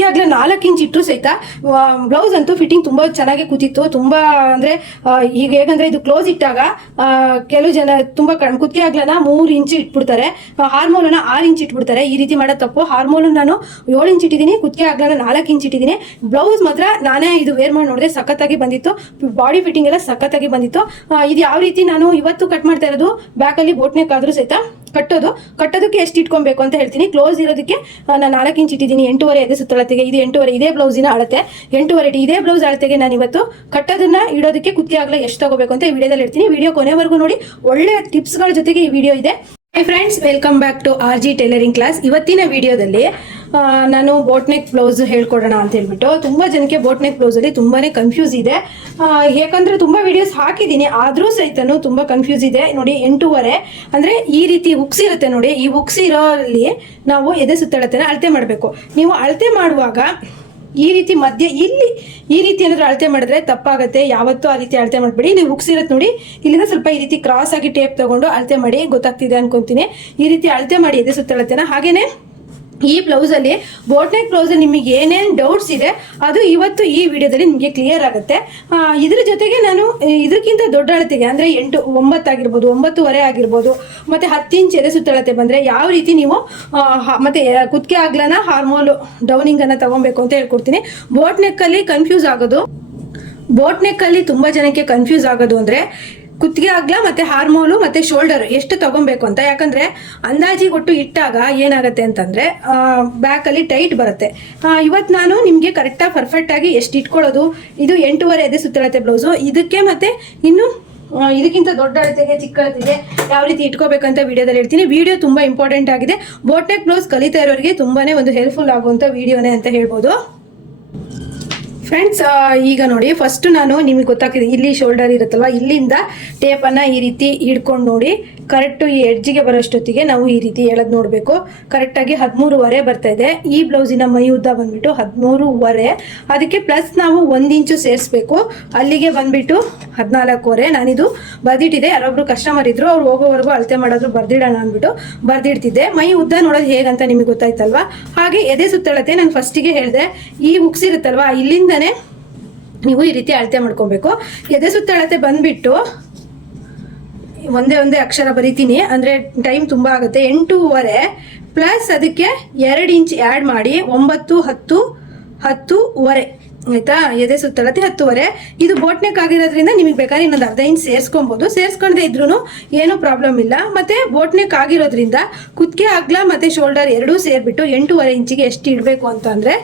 ಕುತ್ತಿಗೆ ಆಗಲೇ 4 ಇಂಚ್ ಇಟ್ಟರು ಸಹಿತ ಬ್ಲೌಸ್ ಅಂತೂ ಫಿಟ್ಟಿಂಗ್ ತುಂಬಾ ಚೆನ್ನಾಗಿ ಕೂತಿತ್ತು. ತುಂಬಾ ಅಂದ್ರೆ ಈಗ ಹೇಗಂದ್ರೆ ಇದು ಕ್ಲೋಸ್ ಇಟ್ಟಾಗ ಕೆಲವು ಜನ ತುಂಬಾ ಕುತ್ತಿಗೆ ಆಗ್ಲನ 3 ಇಂಚ್ ಇಟ್ಬಿಡ್ತಾರೆ, ಹಾರ್ಮೋಲನ್ನ 6 ಇಂಚ್ ಇಟ್ಬಿಡ್ತಾರೆ. ಈ ರೀತಿ ಮಾಡೋ ತಪ್ಪು. ಹಾರ್ಮೋಲ್ ನಾನು 7 ಇಂಚ್ ಇಟ್ಟಿದ್ದೀನಿ, ಕುತ್ತಿಗೆ ಆಗ್ಲನ 4 ಇಂಚ್ ಇಟ್ಟಿದ್ದೀನಿ. ಬ್ಲೌಸ್ ಮಾತ್ರ ನಾನೇ ಇದು ವೇರ್ ಮಾಡಿ ನೋಡಿದೆ, ಸಖತ್ತಾಗಿ ಬಂದಿತ್ತು. ಬಾಡಿ ಫಿಟ್ಟಿಂಗ್ ಎಲ್ಲ ಸಖತ್ತಾಗಿ ಬಂದಿತ್ತು. ಇದು ಯಾವ ರೀತಿ ನಾನು ಇವತ್ತು ಕಟ್ ಮಾಡ್ತಾ ಇರೋದು, ಬ್ಯಾಕ್ ಅಲ್ಲಿ ಬೋಟ್ ನೆಕ್ ಆದ್ರೂ ಸಹಿತ ಕಟ್ಟೋದಕ್ಕೆ ಎಷ್ಟು ಇಟ್ಕೊಬೇಕು ಅಂತ ಹೇಳ್ತೀನಿ. ಕ್ಲೋಸ್ ಇರೋದಕ್ಕೆ ನಾನು 4 ಇಂಚ್ ಇಟ್ಟಿದ್ದೀನಿ. 8.5 ಎದೆ ಸುತ್ತಳತೆಗೆ, ಇದು 8.5 ಇದೇ ಬ್ಲೌಸಿನ ಅಳತೆ. 8.5 ಇದೇ ಬ್ಲೌಸ್ ಅಳತೆಗೆ ನಾನು ಇವತ್ತು ಕಟ್ಟೋದನ್ನ ಇಡೋದಕ್ಕೆ ಕುತ್ತಿಗೆ ಆಗಲೇ ಎಷ್ಟು ತಗೋಬೇಕು ಅಂತ ಈ ವಿಡಿಯೋದಲ್ಲಿ ಹೇಳ್ತೀನಿ. ವಿಡಿಯೋ ಕೊನೆವರೆಗೂ ನೋಡಿ, ಒಳ್ಳೆ ಟಿಪ್ಸ್ಗಳ ಜೊತೆಗೆ ಈ ವಿಡಿಯೋ ಇದೆ. Hi friends, welcome back to RG tailoring class. ಇವತ್ತಿನ ವಿಡಿಯೋದಲ್ಲಿ ನಾನು ಬೋಟ್ ನೆಕ್ ಬ್ಲೌಸ್ ಹೇಳ್ಕೊಡೋಣ ಅಂತ ಹೇಳ್ಬಿಟ್ಟು, ತುಂಬಾ ಜನಕ್ಕೆ ಬೋಟ್ ನೆಕ್ ಬ್ಲೌಸ್ ಅಲ್ಲಿ ತುಂಬಾನೇ ಕನ್ಫ್ಯೂಸ್ ಇದೆ. ಯಾಕಂದ್ರೆ ತುಂಬಾ ವಿಡಿಯೋಸ್ ಹಾಕಿದ್ದೀನಿ, ಆದ್ರೂ ಸಹಿತನು ತುಂಬಾ ಕನ್ಫ್ಯೂಸ್ ಇದೆ. ನೋಡಿ 8.5 ಅಂದ್ರೆ ಈ ರೀತಿ ಹುಕ್ಸ್ ಇರುತ್ತೆ ನೋಡಿ, ಈ ಹುಕ್ಸ್ ಇರೋಲ್ಲಿ ನಾವು ಎದೆ ಸುತ್ತಳತೆನ ಅಳತೆ ಮಾಡಬೇಕು. ನೀವು ಅಳತೆ ಮಾಡುವಾಗ ಈ ರೀತಿ ಮಧ್ಯೆ ಇಲ್ಲಿ ಈ ರೀತಿ ಏನಾದ್ರು ಅಳತೆ ಮಾಡಿದ್ರೆ ತಪ್ಪಾಗುತ್ತೆ. ಯಾವತ್ತೂ ಆ ರೀತಿ ಅಳತೆ ಮಾಡ್ಬೇಡಿ. ನೀವು ಹುಕ್ಸ್ ಇರತ್ತೆ ನೋಡಿ, ಇಲ್ಲಿಂದ ಸ್ವಲ್ಪ ಈ ರೀತಿ ಕ್ರಾಸ್ ಆಗಿ ಟೇಪ್ ತಗೊಂಡು ಅಳತೆ ಮಾಡಿ. ಗೊತ್ತಾಗ್ತಿದೆ ಅನ್ಕೊಂತೀನಿ. ಈ ರೀತಿ ಅಳತೆ ಮಾಡಿ ಎದೆ ಸುತ್ತಳತೆನ. ಹಾಗೇನೆ ಈ ಬ್ಲೌಸ್ ಅಲ್ಲಿ ಬೋಟ್ ನೆಕ್ ಬ್ಲೌಸ್ ಅಲ್ಲಿ ನಿಮಗೆ ಏನೇನು ಡೌಟ್ಸ್ ಇದೆ ಅದು ಇವತ್ತು ಈ ವಿಡಿಯೋದಲ್ಲಿ ನಿಮಗೆ ಕ್ಲಿಯರ್ ಆಗುತ್ತೆ. ಇದ್ರ ಜೊತೆಗೆ ನಾನು ಇದಕ್ಕಿಂತ ದೊಡ್ಡ ಅಳತೆಗೆ ಅಂದ್ರೆ 9 ಆಗಿರ್ಬೋದು, 9.5 ಆಗಿರ್ಬೋದು, ಮತ್ತೆ 10 ಇಂಚ್ ಎದೆ ಸುತ್ತಳತೆ ಬಂದ್ರೆ ಯಾವ ರೀತಿ ನೀವು ಮತ್ತೆ ಕುತ್ತಿಗೆ ಅಗಲನ ಹಾರ್ಮೋಲ್ ಡೌನಿಂಗ್ ಅನ್ನ ತಗೊಬೇಕು ಅಂತ ಹೇಳ್ಕೊಡ್ತೀನಿ. ಬೋಟ್ ನೆಕ್ ಅಲ್ಲಿ ಕನ್ಫ್ಯೂಸ್ ಆಗೋದು, ಬೋಟ್ ನೆಕ್ ಅಲ್ಲಿ ತುಂಬಾ ಜನಕ್ಕೆ ಕನ್ಫ್ಯೂಸ್ ಆಗೋದು ಅಂದ್ರೆ ಕುತ್ತಿಗೆ ಅಗಲ ಮತ್ತೆ ಹಾರ್ಮೋಲು ಮತ್ತೆ ಶೋಲ್ಡರ್ ಎಷ್ಟು ತಗೊಬೇಕು ಅಂತ. ಯಾಕಂದ್ರೆ ಅಂದಾಜಿಗೆ ಒಟ್ಟು ಇಟ್ಟಾಗ ಏನಾಗುತ್ತೆ ಅಂತಂದ್ರೆ ಬ್ಯಾಕ್ ಅಲ್ಲಿ ಟೈಟ್ ಬರುತ್ತೆ. ಇವತ್ತು ನಾನು ನಿಮ್ಗೆ ಕರೆಕ್ಟಾಗಿ ಪರ್ಫೆಕ್ಟ್ ಆಗಿ ಎಷ್ಟು ಇಟ್ಕೊಳ್ಳೋದು, ಇದು 8.5 ಎದೆ ಸುತ್ತಳತೆ ಬ್ಲೌಸು, ಇದಕ್ಕೆ ಮತ್ತೆ ಇನ್ನು ಇದಕ್ಕಿಂತ ದೊಡ್ಡ ಅಳತೆಗೆ ಚಿಕ್ಕ ಅಳತೆಗೆ ಯಾವ ರೀತಿ ಇಟ್ಕೋಬೇಕಂತ ವಿಡಿಯೋದಲ್ಲಿ ಹೇಳ್ತೀನಿ. ವಿಡಿಯೋ ತುಂಬಾ ಇಂಪಾರ್ಟೆಂಟ್ ಆಗಿದೆ. ಬೋಟ್ ನೆಕ್ ಬ್ಲೌಸ್ ಕಲಿತಾ ಇರೋರಿಗೆ ತುಂಬಾನೇ ಒಂದು ಹೆಲ್ಪ್ಫುಲ್ ಆಗುವಂತ ವಿಡಿಯೋನೇ ಅಂತ ಹೇಳ್ಬೋದು. ಫ್ರೆಂಡ್ಸ್, ಈಗ ನೋಡಿ, ಫಸ್ಟ್ ನಾನು ನಿಮಗೆ ಗೊತ್ತಾಗ್ತಿದೆ, ಇಲ್ಲಿ ಶೋಲ್ಡರ್ ಇರುತ್ತಲ್ವ, ಇಲ್ಲಿಂದ ಟೇಪನ್ನು ಈ ರೀತಿ ಹಿಡ್ಕೊಂಡು ನೋಡಿ, ಕರೆಕ್ಟು ಈ ಎಡ್ಜಿಗೆ ಬರೋಷ್ಟೊತ್ತಿಗೆ ನಾವು ಈ ರೀತಿ ಎಳೆದು ನೋಡಬೇಕು. ಕರೆಕ್ಟಾಗಿ 13.5 ಬರ್ತಾ ಇದೆ. ಈ ಬ್ಲೌಸಿನ ಮೈ ಉದ್ದ ಬಂದ್ಬಿಟ್ಟು 13.5. ಅದಕ್ಕೆ ಪ್ಲಸ್ ನಾವು 1 ಇಂಚು ಸೇರಿಸ್ಬೇಕು. ಅಲ್ಲಿಗೆ ಬಂದ್ಬಿಟ್ಟು 14.5. ನಾನಿದು ಬರ್ದಿಟ್ಟಿದೆ. ಯಾರೊಬ್ರು ಕಸ್ಟಮರ್ ಇದ್ರು, ಅವ್ರು ಹೋಗೋವರೆಗೂ ಅಳತೆ ಮಾಡೋದ್ರು ಬರ್ದಿಡೋಣ ಅಂದ್ಬಿಟ್ಟು ಬರ್ದಿಡ್ತಿದ್ದೆ. ಮೈ ಉದ್ದ ನೋಡೋದು ಹೇಗಂತ ನಿಮಗೆ ಗೊತ್ತಾಯ್ತಲ್ವಾ. ಹಾಗೆ ಎದೆ ಸುತ್ತಳತೆ ನಾನು ಫಸ್ಟಿಗೆ ಹೇಳಿದೆ, ಈ ಹುಕ್ಸ್ ಇರುತ್ತಲ್ವಾ, ಇಲ್ಲಿಂದ ನೀವು ಈ ರೀತಿ ಅಳತೆ ಮಾಡ್ಕೊಬೇಕು. ಎದೆ ಸುತ್ತಳತೆ ಬಂದ್ಬಿಟ್ಟು ಒಂದೇ ಅಕ್ಷರ ಬರೀತೀನಿ, ಅಂದ್ರೆ ಟೈಮ್ ತುಂಬಾ ಆಗುತ್ತೆ. 8.5 ಪ್ಲಸ್ ಅದಕ್ಕೆ 2 ಇಂಚ್ ಆ್ಯಡ್ ಮಾಡಿ 9, 10, 10.5 ಆಯ್ತಾ. ಎದೆ ಸುತ್ತಳತೆ 10.5. ಇದು ಬೋಟ್ ನೆಕ್ ಆಗಿರೋದ್ರಿಂದ ನಿಮಗೆ ಬೇಕಾದ್ರೆ ಇನ್ನೊಂದು ಅರ್ಧ ಇಂಚ್ ಸೇರಿಸ್ಕೊಬಹುದು. ಸೇರಿಸ್ಕೊಂಡೇ ಇದ್ರೂ ಏನೂ ಪ್ರಾಬ್ಲಮ್ ಇಲ್ಲ. ಮತ್ತೆ ಬೋಟ್ ನೆಕ್ ಆಗಿರೋದ್ರಿಂದ ಕುತ್ತಿಗೆ ಅಗಲ ಮತ್ತೆ ಶೋಲ್ಡರ್ ಎರಡೂ ಸೇರ್ಬಿಟ್ಟು 8.5 ಇಂಚಿಗೆ ಎಷ್ಟು ಇಡಬೇಕು ಅಂತಂದ್ರೆ,